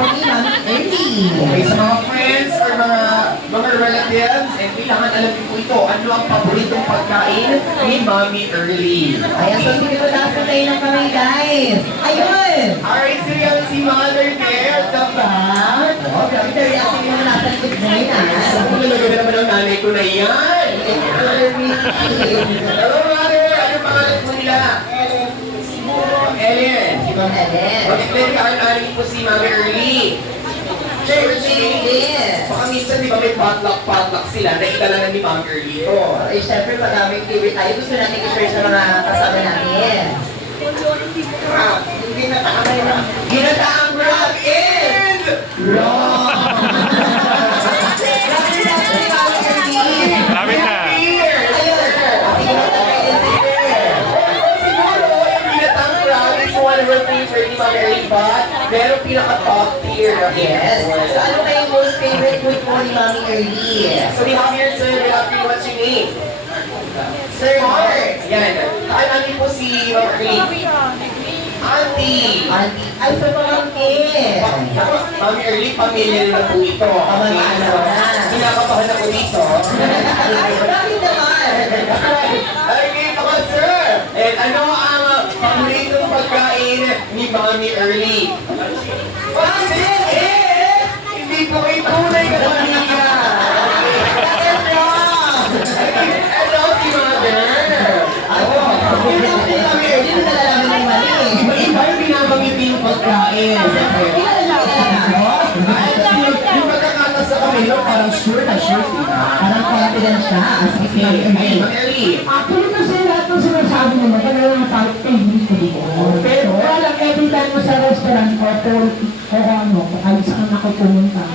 Okay, sa mga friends or mga relatives, and kailangan alam niyo po ito, ano ang paboritong pagkain ni Mommy Early. Ayan, so sige po taas po tayo ng kamay, guys. Ayun! Alright, so yan si Mother there, the back. Oh, grabe na reaction yung nasa likod mo yun, So, kung nalagay naman ang nanay ko na yan. Hello, Mother! Ano pangalan po nila? Ellen. Si Ma'am Ellen. Okay, then kaananin po si Mommy Early. Baka minsan di ba may potluck sila na itala na ni Ma'am Early ito. Ay, syempre, madaming favorite tayo. Gusto natin i-share sa mga kasama natin. Hindi na takamay na. Ginataang grab is wrong! Lapit na. One of our favorite ni Ma'am Early, but meron pinaka-top tier. Yes. So, ano kayong most favorite food po ni Mommy Early? So we have here, sir, we have here what's your name? Sir Mark. Yan. Kaananin po si Ma'am Early. Auntie. Auntie. Ay, sa pamangkin. Ma'am Early, pamilya na po ito. Pamilya na. Pinakapahan ako dito. Bakit naman? Okay, come on, sir. And ano ang paboritong pagkain ni Mommy Early? Pamilya is hindi po itunay na pamilya. Hello, si Mother. Yun ang Mommy Early, yung nalalaman ng mali. Iba yung pinapangiti yung pagkain. Yung pagkakata sa kamilo, parang sure na sure sila. Parang confident siya. Okay, ayun, Ma'am Early. Actually kasi lahat ng sinasabi mo talagang parang favorite ko dito. Pero walang every time mo sa restaurant o ano, kahit saan